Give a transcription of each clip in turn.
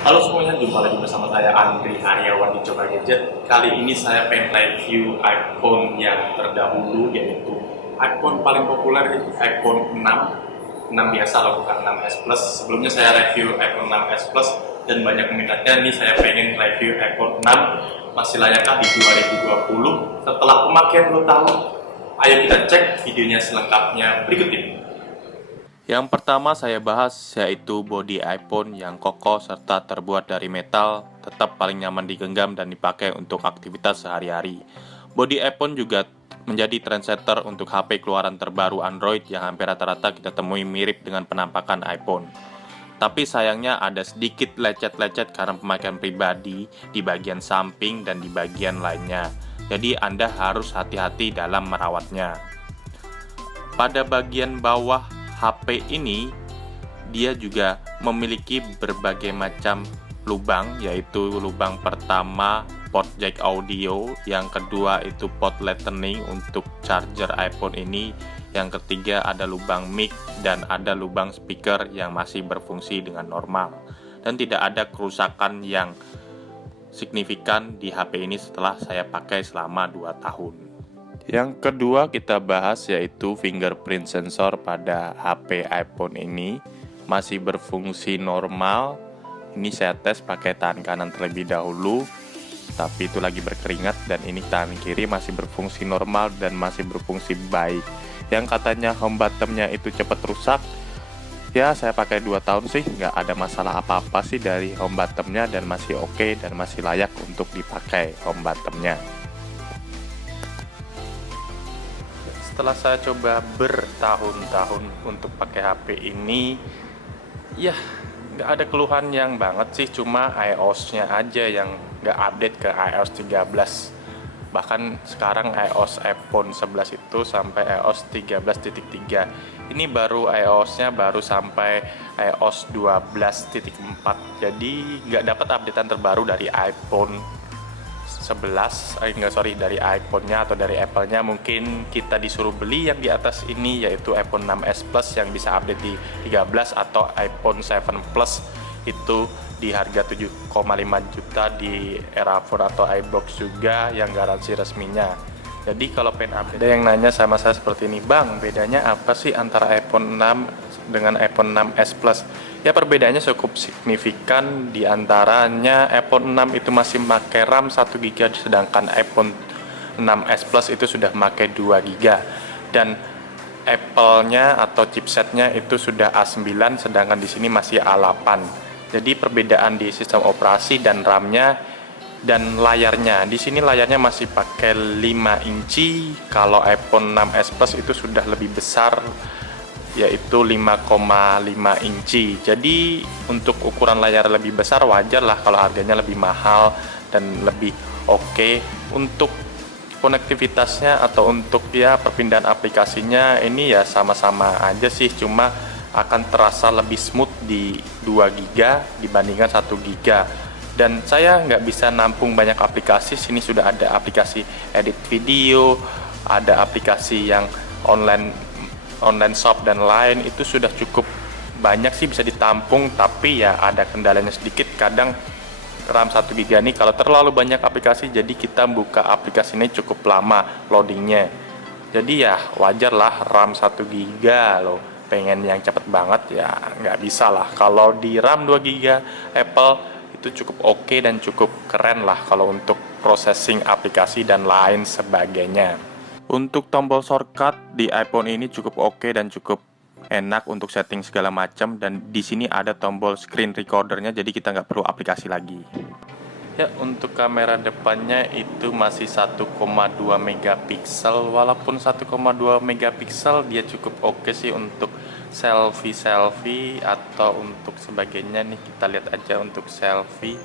Halo semuanya, jumpa lagi bersama saya Andri Aryawan di Coba Gadget. Kali ini saya pengen review iPhone yang terdahulu, yaitu iPhone paling populer, iPhone 6. 6 biasa loh, bukan 6s Plus. Sebelumnya saya review iPhone 6s Plus dan banyak peminatnya. Ini saya pengen review iPhone 6 masih layakkah di 2020 setelah pemakaian 2 tahun. Ayo kita cek videonya selengkapnya berikut ini. Yang pertama saya bahas yaitu bodi iPhone yang kokoh serta terbuat dari metal, tetap paling nyaman digenggam dan dipakai untuk aktivitas sehari-hari. Bodi iPhone juga menjadi trendsetter untuk HP keluaran terbaru Android yang hampir rata-rata kita temui mirip dengan penampakan iPhone. Tapi sayangnya ada sedikit lecet-lecet karena pemakaian pribadi di bagian samping dan di bagian lainnya. Jadi Anda harus hati-hati dalam merawatnya. Pada bagian bawah HP ini, dia juga memiliki berbagai macam lubang, yaitu lubang pertama port jack audio, yang kedua itu port lightning untuk charger iPhone ini, yang ketiga ada lubang mic, dan ada lubang speaker yang masih berfungsi dengan normal. Dan tidak ada kerusakan yang signifikan di HP ini setelah saya pakai selama 2 tahun. Yang kedua kita bahas yaitu fingerprint sensor pada HP iPhone ini masih berfungsi normal. Ini saya tes pakai tangan kanan terlebih dahulu, tapi itu lagi berkeringat, dan ini tangan kiri masih berfungsi normal dan masih berfungsi baik. Yang katanya home buttonnya itu cepat rusak, ya saya pakai 2 tahun sih nggak ada masalah apa-apa sih dari home buttonnya, dan masih oke dan masih layak untuk dipakai home buttonnya. Setelah saya coba bertahun-tahun untuk pakai HP ini, ya nggak ada keluhan yang banget sih, cuma iOS-nya aja yang nggak update ke iOS 13. Bahkan sekarang iOS iPhone 11 itu sampai iOS 13.3. Ini baru iOS-nya baru sampai iOS 12.4. Jadi nggak dapat updatean terbaru dari iPhone 11, dari iPhone-nya atau dari Apple-nya. Mungkin kita disuruh beli yang di atas ini, yaitu iPhone 6s Plus yang bisa update di 13, atau iPhone 7 Plus itu di harga 7,5 juta di Erafone atau iBox juga yang garansi resminya. Jadi kalau pengen update, ada yang nanya sama saya seperti ini, Bang, bedanya apa sih antara iPhone 6 dengan iPhone 6s Plus? Ya perbedaannya cukup signifikan, di antaranya iPhone 6 itu masih memakai RAM 1 GB, sedangkan iPhone 6s Plus itu sudah memakai 2 GB. Dan Apple-nya atau chipsetnya itu sudah A9, sedangkan di sini masih A8. Jadi perbedaan di sistem operasi dan RAM-nya dan layarnya. Di sini layarnya masih pakai 5 inci, kalau iPhone 6s Plus itu sudah lebih besar, yaitu 5,5 inci. Jadi untuk ukuran layar lebih besar wajar lah kalau harganya lebih mahal dan lebih oke. Untuk konektivitasnya atau untuk ya perpindahan aplikasinya ini ya sama-sama aja sih, cuma akan terasa lebih smooth di 2 GB dibandingkan 1 GB. Dan saya nggak bisa nampung banyak aplikasi. Sini sudah ada aplikasi edit video, ada aplikasi yang online shop dan lain, itu sudah cukup banyak sih bisa ditampung. Tapi ya ada kendalanya sedikit, kadang RAM 1 GB ini kalau terlalu banyak aplikasi, jadi kita buka aplikasi ini cukup lama loadingnya. Jadi ya wajar lah, RAM 1 GB loh, pengen yang cepet banget ya nggak bisa lah. Kalau di RAM 2 GB Apple itu cukup oke dan cukup keren lah kalau untuk processing aplikasi dan lain sebagainya. Untuk tombol shortcut di iPhone ini cukup oke dan cukup enak untuk setting segala macam, dan di sini ada tombol screen recordernya, jadi kita nggak perlu aplikasi lagi. Ya, untuk kamera depannya itu masih 1,2 megapiksel. Walaupun 1,2 megapiksel dia cukup oke sih untuk selfie atau untuk sebagainya. Nih kita lihat aja untuk selfie.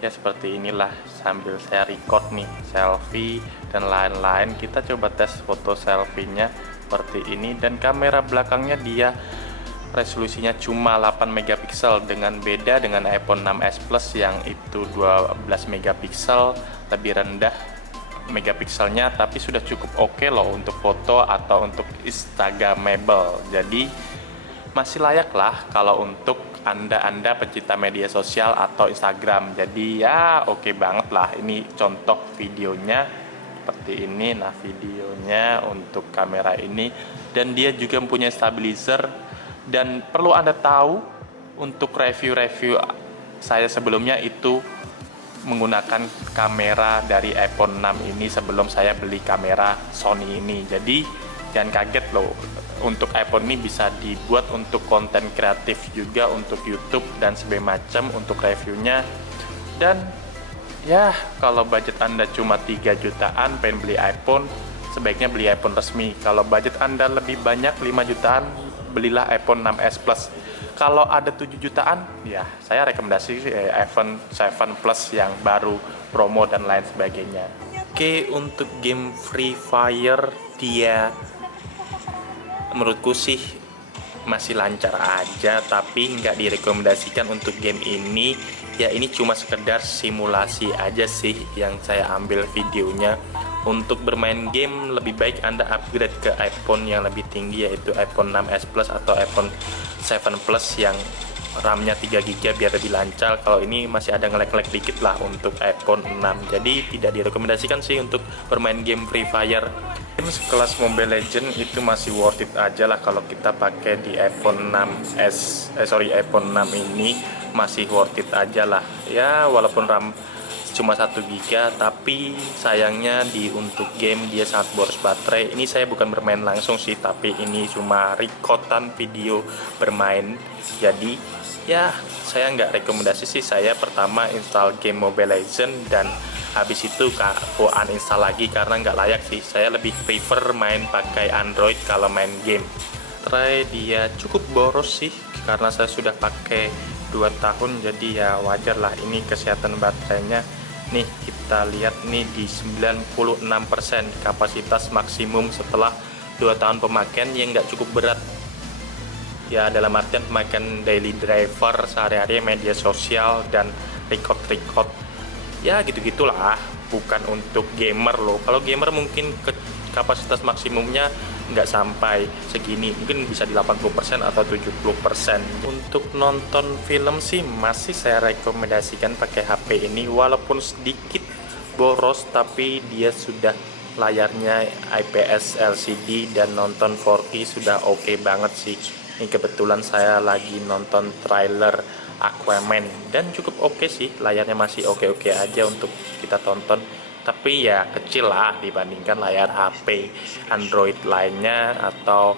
Ya seperti inilah, sambil saya record nih selfie dan lain-lain. Kita coba tes foto selfie-nya seperti ini, dan kamera belakangnya dia resolusinya cuma 8 megapiksel, dengan beda dengan iPhone 6s Plus yang itu 12 megapiksel, lebih rendah megapikselnya, tapi sudah cukup oke loh untuk foto atau untuk Instagramable. Jadi masih layak lah kalau untuk Anda pecinta media sosial atau Instagram. Jadi ya oke banget lah. Ini contoh videonya seperti ini. Nah, videonya untuk kamera ini, dan dia juga mempunyai stabilizer. Dan perlu Anda tahu, untuk review-review saya sebelumnya itu menggunakan kamera dari iPhone 6 ini sebelum saya beli kamera Sony ini. Jadi jangan kaget loh, untuk iPhone ini bisa dibuat untuk konten kreatif juga, untuk YouTube dan sebagainya macam untuk reviewnya. Dan ya kalau budget Anda cuma 3 jutaan pengen beli iPhone, sebaiknya beli iPhone resmi. Kalau budget Anda lebih banyak 5 jutaan, belilah iPhone 6s Plus. Kalau ada 7 jutaan, ya saya rekomendasi iPhone 7 Plus yang baru, promo dan lain sebagainya. Oke, untuk game Free Fire, dia menurutku sih masih lancar aja, tapi nggak direkomendasikan untuk game ini. Ya ini cuma sekedar simulasi aja sih yang saya ambil videonya. Untuk bermain game lebih baik Anda upgrade ke iPhone yang lebih tinggi, yaitu iPhone 6s Plus atau iPhone 7 Plus yang RAM-nya 3GB biar lebih lancar. Kalau ini masih ada nge-lag dikit lah untuk iPhone 6. Jadi tidak direkomendasikan sih untuk bermain game Free Fire. Game sekelas Mobile Legends itu masih worth it aja lah kalau kita pakai di iPhone 6 ini masih worth it aja lah. Ya walaupun RAM cuma 1GB, tapi sayangnya untuk game dia sangat boros baterai. Ini saya bukan bermain langsung sih, tapi ini cuma recordan video bermain. Jadi ya saya nggak rekomendasi sih. Saya pertama install game Mobile Legends dan habis itu aku uninstall lagi karena nggak layak sih. Saya lebih prefer main pakai Android kalau main game. Baterai dia cukup boros sih karena saya sudah pakai 2 tahun, jadi ya wajar lah ini kesehatan baterainya. Nih kita lihat nih di 96% kapasitas maksimum setelah 2 tahun pemakaian yang nggak cukup berat. Ya dalam artian pemakaian daily driver, sehari-hari media sosial dan record. Ya gitu-gitulah, bukan untuk gamer loh. Kalau gamer mungkin kapasitas maksimumnya nggak sampai segini, mungkin bisa di 80% atau 70%. Untuk nonton film sih masih saya rekomendasikan pakai HP ini, walaupun sedikit boros tapi dia sudah layarnya IPS LCD dan nonton 4K sudah oke banget sih. Ini kebetulan saya lagi nonton trailer Aquaman dan cukup oke sih, layarnya masih oke-oke aja untuk kita tonton. Tapi ya kecil lah dibandingkan layar HP Android lainnya atau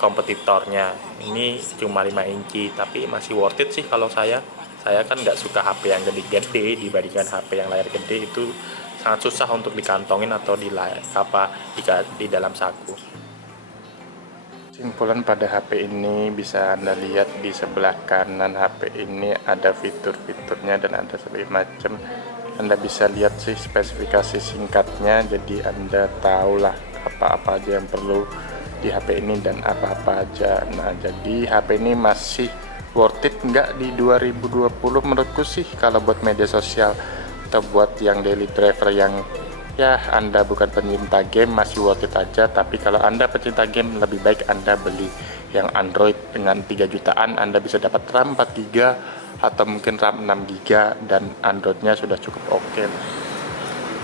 kompetitornya. Ini cuma 5 inci tapi masih worth it sih kalau saya kan nggak suka HP yang gede-gede. Dibandingkan HP yang layar gede itu sangat susah untuk dikantongin atau di dalam saku. Simpulan pada HP ini bisa Anda lihat di sebelah kanan HP ini ada fitur-fiturnya dan ada segala macam. Anda bisa lihat sih spesifikasi singkatnya, jadi Anda tahulah apa-apa aja yang perlu di HP ini dan apa-apa aja. Nah jadi HP ini masih worth it nggak di 2020 menurutku sih, kalau buat media sosial atau buat yang daily driver yang ya Anda bukan pencinta game masih worth it aja. Tapi kalau Anda pencinta game lebih baik Anda beli yang Android dengan 3 jutaan. Anda bisa dapat RAM 4GB atau mungkin RAM 6GB dan Androidnya sudah cukup oke.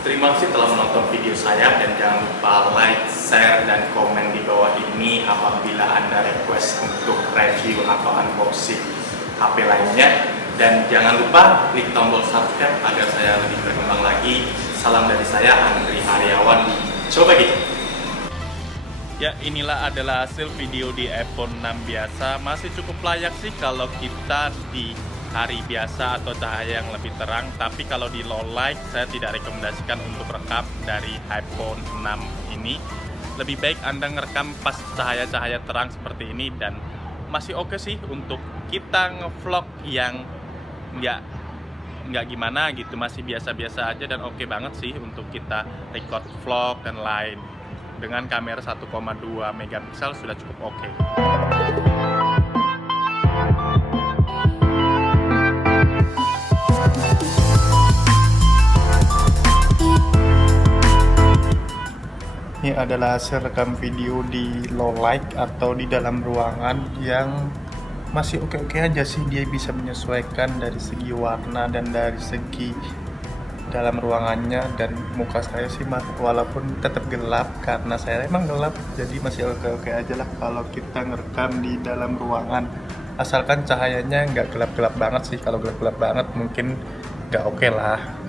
Terima kasih telah menonton video saya dan jangan lupa like, share, dan komen di bawah ini apabila Anda request untuk review atau unboxing HP lainnya. Dan jangan lupa klik tombol subscribe agar saya lebih berkembang lagi. Salam dari saya, Andri Aryawan. Coba gitu. Ya inilah adalah hasil video di iPhone 6 biasa. Masih cukup layak sih kalau kita di hari biasa atau cahaya yang lebih terang. Tapi kalau di low light saya tidak rekomendasikan untuk rekam dari iPhone 6 ini. Lebih baik Anda ngerekam pas cahaya-cahaya terang seperti ini. Dan masih oke sih untuk kita ngevlog yang nggak gimana gitu, masih biasa-biasa aja dan oke banget sih untuk kita record vlog dan lain. Dengan kamera 1,2 megapiksel sudah cukup oke. Ini adalah hasil rekam video di low light atau di dalam ruangan yang masih oke-oke aja sih, dia bisa menyesuaikan dari segi warna dan dari segi dalam ruangannya. Dan muka saya sih walaupun tetap gelap karena saya emang gelap, jadi masih oke-oke aja lah kalau kita ngerekam di dalam ruangan, asalkan cahayanya nggak gelap-gelap banget sih. Kalau gelap-gelap banget mungkin nggak oke lah.